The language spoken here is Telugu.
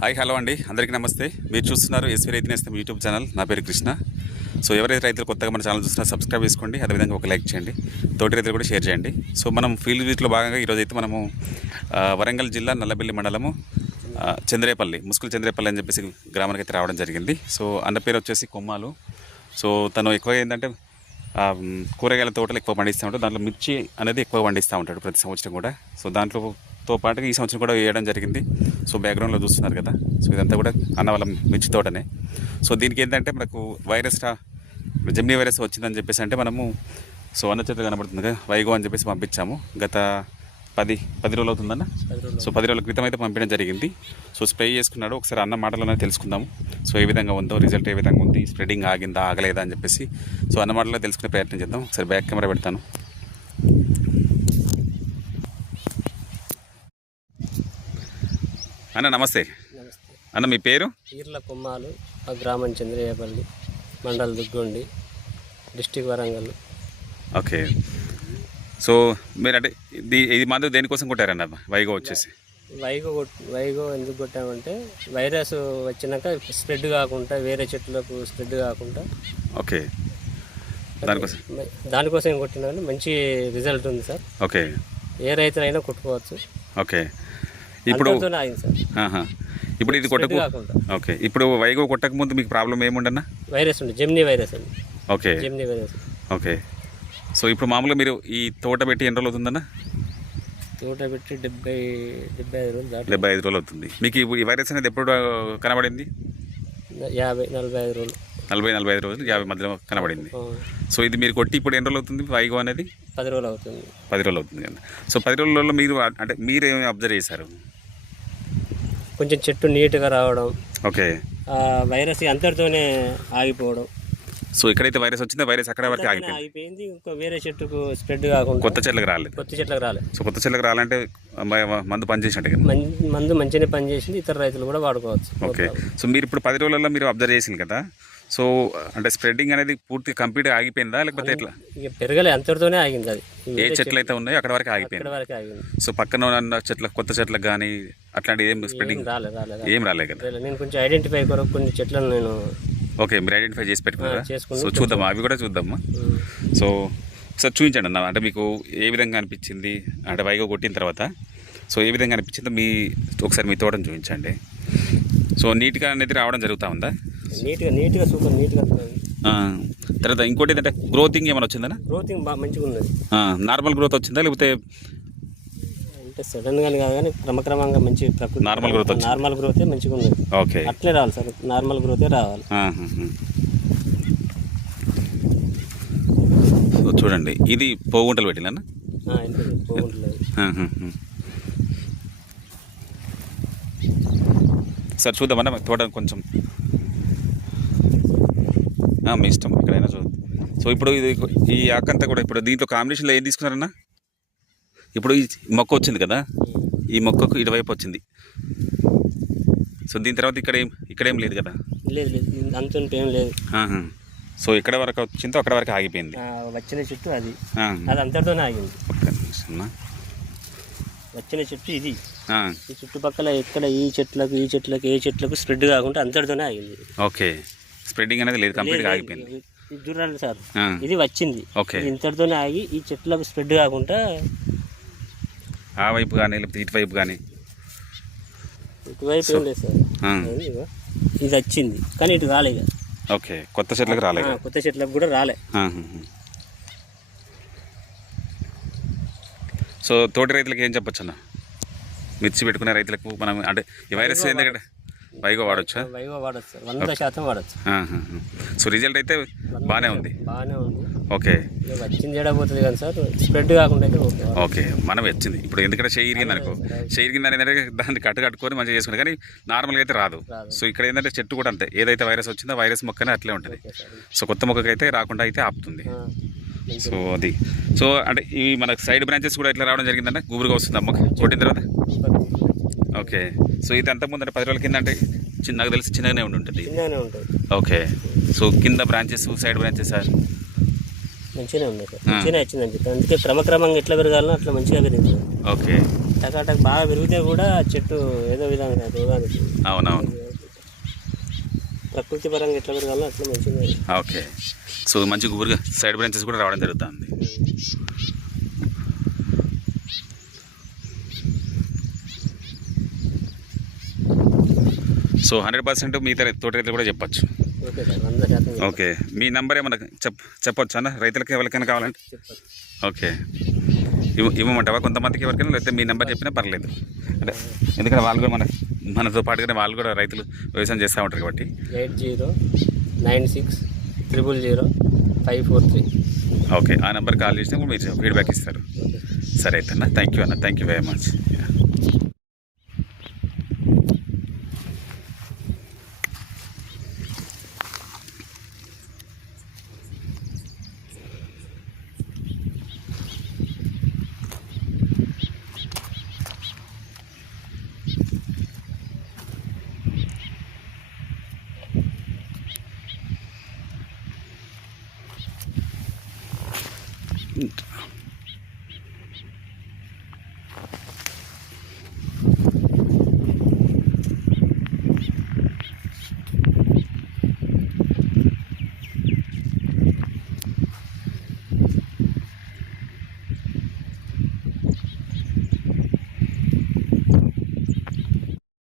హాయ్ హలో అండి, అందరికీ నమస్తే. మీరు చూస్తున్నారు ఎస్వీ రైతు నేస్తం యూట్యూబ్ ఛానల్. నా పేరు కృష్ణ. సో ఎవరైతే రైతులు కొత్తగా మన ఛానల్ చూస్తున్నారో సబ్స్క్రైబ్ చేసుకోండి, అదేవిధంగా ఒక లైక్ చేయండి, తోటి రైతులు కూడా షేర్ చేయండి. సో మనం ఫీల్డ్ విజిట్లో భాగంగా ఈరోజు అయితే మనము వరంగల్ జిల్లా నల్లబెల్లి మండలము చంద్రేపల్లి, ముస్కుల్ చంద్రేపల్లి అని చెప్పేసి గ్రామానికి అయితే రావడం జరిగింది. సో అన్న పేరు వచ్చేసి కొమ్మాలు. సో తను ఎక్కువగా ఏంటంటే కూరగాయల తోటలు ఎక్కువ పండిస్తూ ఉంటాడు. దాంట్లో మిర్చి అనేది ఎక్కువ పండిస్తూ ఉంటాడు ప్రతి సంవత్సరం కూడా. సో దాంట్లోతో పాటుగా ఈ సంవత్సరం కూడా వేయడం జరిగింది. సో బ్యాక్గ్రౌండ్లో చూస్తున్నారు కదా, సో ఇదంతా కూడా అన్న వాళ్ళ మిర్చి తోటనే. సో దీనికి ఏంటంటే మనకు జెమినీ వైరస్ వచ్చిందని చెప్పేసి అంటే మనము సో అన్న చేతులు కనబడుతుంది కదా, వైగో అని చెప్పేసి పంపించాము. గత 10 రోజులు అవుతుందన్న. సో 10 రోజుల క్రితం అయితే పంపించడం జరిగింది. సో స్ప్రే చేసుకున్నాడు. ఒకసారి అన్న మాటలోనే తెలుసుకుందాము. సో ఏ విధంగా ఉందో, రిజల్ట్ ఏ విధంగా ఉంది, స్ప్రెడింగ్ ఆగిందా ఆగలేదా అని చెప్పేసి సో అన్న మాటలో తెలుసుకునే ప్రయత్నం చేద్దాం. ఒకసారి బ్యాక్ కెమెరా పెడతాను. అన్న నమస్తే. అన్న మీ పేరు? ఈర్ల కొమ్మాలు, ఆ గ్రామం Chandrayyapalli, mandal Duggondi, district Warangal. Okay. So మీరు అంటే ఇది మందు దేనికోసం కొట్టారన్న వైగో వచ్చేసి? వైగో ఎందుకు కొట్టామంటే వైరస్ వచ్చినాక స్ప్రెడ్ కాకుండా, వేరే చెట్లకు స్ప్రెడ్ కాకుండా. ఓకే, దానికోసం ఏం కొట్టినా మంచి రిజల్ట్ ఉంది సార్. ఓకే, ఏ రైతులైనా కొట్టుకోవచ్చు. ఓకే. ఇప్పుడు ఆగింది సార్. ఇప్పుడు ఇది కొట్టకు. ఓకే, ఇప్పుడు వైగో కొట్టక ముందు మీకు ప్రాబ్లం ఏముండన్నా? వైరస్ ఉంది, జెమినీ వైరస్ అండి. Okay, Gemini virus. Okay. So ఇప్పుడు మామూలుగా మీరు ఈ తోట పెట్టి ఎన్ని రోజులు అవుతుందన్న? తోట పెట్టి 75 రోజులు. 75 రోజులు అవుతుంది. మీకు ఈ వైరస్ అనేది ఎప్పుడు కనబడింది? 45 రోజులు. 45 రోజులు, 50 మధ్యలో కనబడింది. సో ఇది మీరు కొట్టి ఇప్పుడు ఎన్ని రోజులు అవుతుంది వైగో అనేది? 10 రోజులు అవుతుంది. 10 రోజులు అవుతుంది కదా. సో 10 రోజులలో మీరు ఏమి అబ్జర్వ్ చేశారు? కొంచెం చెట్టు నీట్గా రావడం. ఓకే. వైరస్ అంతటితోనే ఆగిపోవడం. సో ఎక్కడైతే వైరస్ వచ్చిందో వైరస్ అక్కడ వరకు ఆగిపోయింది. ఇంకా వేరే చెట్టుకు స్ప్రెడ్ కాకుండా కొత్త చెట్లకు రాలేదు. సో కొత్త చెట్లకు రాలంటే మందు పనిచేసినట్టు కదా? మందు మంచిగానే పనిచేసింది, ఇతర రైతులు కూడా వాడుకోవచ్చు. ఓకే. సో మీరు ఇప్పుడు 10 రోజులలో మీరు అబ్జర్వ్ చేసింది కదా, సో అంటే స్ప్రెడ్డింగ్ అనేది పూర్తిగా కంప్లీట్గా ఆగిపోయిందా లేకపోతే ఎట్లా? ఇక పెరగలే, అంతటితోనే ఆగింది. అది ఏ చెట్లు అయితే ఉన్నాయో అక్కడ వరకు ఆగిపోయింది. సో పక్కన ఉన్న కొత్త చెట్లకు కానీ అట్లాంటి ఏం స్ప్రెడ్డింగ్ ఏం రాలే కదా? నేను కొంచెం ఐడెంటిఫై కొరకు కొన్ని చెట్లను నేను. ఓకే, మీరు ఐడెంటిఫై చేసి పెట్టుకున్నారా? సో చూద్దామా, అవి కూడా చూద్దామా. సో ఒకసారి చూపించండి అన్న, అంటే మీకు ఏ విధంగా అనిపించింది, అంటే వైగో కొట్టిన తర్వాత సో ఏ విధంగా అనిపించిందో ఒకసారి మీ తోటను చూపించండి. సో నీట్గా అనేది రావడం జరుగుతూ ఉందా? నీట్గా సూపర్ నీట్గా. తర్వాత ఇంకోటి ఏంటంటే గ్రోతింగ్ ఏమైనా వచ్చిందా? గ్రోతింగ్ బాగా మంచిగా ఉన్నది. నార్మల్ గ్రోత్ వచ్చిందా లేకపోతే అంటే సడన్ గా కాదు కానీ క్రమక్రమంగా మంచి నార్మల్ గ్రోత్ వచ్చింది? నార్మల్ గ్రోతే మంచిగా ఉన్నది. ఓకే, అట్లే రావాలి సార్, నార్మల్ గ్రోతే రావాలి. సో చూడండి, ఇది పోగుంటలు పెట్టినా సార్. చూద్దామన్నా తోట కొంచెం మీ ఇష్టం, ఎక్కడైనా చూద్దాం. సో ఇప్పుడు ఈ ఆకంతా కూడా ఇప్పుడు దీంట్లో కాంబినేషన్లో ఏం తీసుకున్నారన్నా? ఇప్పుడు ఈ మొక్క వచ్చింది కదా, ఈ మొక్కకు ఇటువైపు వచ్చింది. సో దీని తర్వాత ఇక్కడేం లేదు కదా? లేదు, అంత ఏం లేదు. సో ఎక్కడ వరకు వచ్చిందో అక్కడ వరకు ఆగిపోయింది. వచ్చిన చెట్టు అది అంతటితోనే ఆగింది. ఒక్క నిమిషం. వచ్చిన చెట్టు ఇది. ఈ చుట్టుపక్కల ఎక్కడ ఈ చెట్లకు స్ప్రెడ్ కాకుండా అంతటితోనే ఆగింది. ఓకే, స్ప్రెడ్డింగ్ అనేది లేదు, కంప్లీట్గా ఆగిపోయింది. చూడండి సార్, ఇది వచ్చింది. ఓకే, ఇంతటితోనే ఆగి ఈ చెట్లకు స్ప్రెడ్ కాకుండా ఆ వైపు కానీ లేకపోతే ఇటువైపు కానీ? ఇటువైపు ఏం లేదు సార్, ఇది వచ్చింది కానీ ఇటు రాలేదు. ఓకే, కొత్త చెట్లకు రాలేదు. కొత్త చెట్లకు కూడా రాలే. సో తోటి రైతులకు ఏం చెప్పొచ్చు అన్న, మిర్చి పెట్టుకునే రైతులకు? మనం అంటే ఈ వైరస్ ఎందుకంటే వైగో వాడచ్చా? వైగో వాడచ్చు సార్, 100% వాడచ్చు. సో రిజల్ట్ అయితే బాగానే ఉంది. ఓకే, వచ్చింది ఏడబోతుంది కానీ సార్, స్ప్రెడ్ కాకుండా అయితే ఓకే. మనం వచ్చింది ఇప్పుడు ఎందుకంటే చేయిరిగింది అనుకో, చేయిరిగింది అనేది దాన్ని కట్టుకొని మంచిగా చేసుకుంటే కానీ నార్మల్గా అయితే రాదు. సో ఇక్కడ ఏంటంటే చెట్టు కూడా అంతే, ఏదైతే వైరస్ వచ్చిందో వైరస్ మొక్కనే అట్లే ఉంటుంది. సో కొత్త మొక్కకి అయితే రాకుండా అయితే ఆపుతుంది. సో అది సో అంటే ఈ మనకు సైడ్ బ్రాంచెస్ కూడా ఇట్లా రావడం జరిగిందంటే గుబురుగా వస్తుంది అమ్మకి కొట్టిన తర్వాత. ఓకే, సో ఇది అంతకుముందు అంటే 10 రోజుల కింద అంటే నాకు తెలిసి చిన్నగానే ఉంటుంది. ఓకే, సో కింద బ్రాంచెస్ సైడ్ బ్రాంచెస్ సార్ మంచిగానే ఉంది సార్, మంచిగానే వచ్చిందని చెప్పి అందుకే క్రమక్రమంగా ఎట్లా పెరగాలనో అట్లా మంచిగా పెరిగింది. ఓకే, టకాటక్ బాగా పెరిగితే కూడా చెట్టు ఏదో విధంగా రోగానికి అవునవును. ప్రకృతి పరంగా ఎట్లా పెరగాలో అట్లా మంచిగా. ఓకే. సో మంచి గుబురుగా సైడ్ బ్రాంచెస్ కూడా రావడం జరుగుతుంది. సో 100% మిగతా తోట రైతులు కూడా చెప్పచ్చు. Okay sir 100% okay. మీ నెంబర్ ఏమన్నా చెప్పొచ్చు అన్న రైతులకి ఎవరికైనా కావాలంటే? చెప్పచ్చు. ఓకే. ఇవ్వమంటావా కొంతమందికి ఎవరికైనా, లేకపోతే మీ నెంబర్ చెప్పినా పర్లేదు. అంటే ఎందుకంటే వాళ్ళు కూడా మనతో పాటుగానే వాళ్ళు కూడా రైతులు వ్యవసాయం చేస్తూ ఉంటారు కాబట్టి. 8096000543. ఓకే. ఆ నెంబర్ కాల్ చేసినప్పుడు మీరు ఫీడ్బ్యాక్ ఇస్తారు. సరే అయితే అన్న, థ్యాంక్ యూ అన్న, థ్యాంక్ యూ వెరీ మచ్.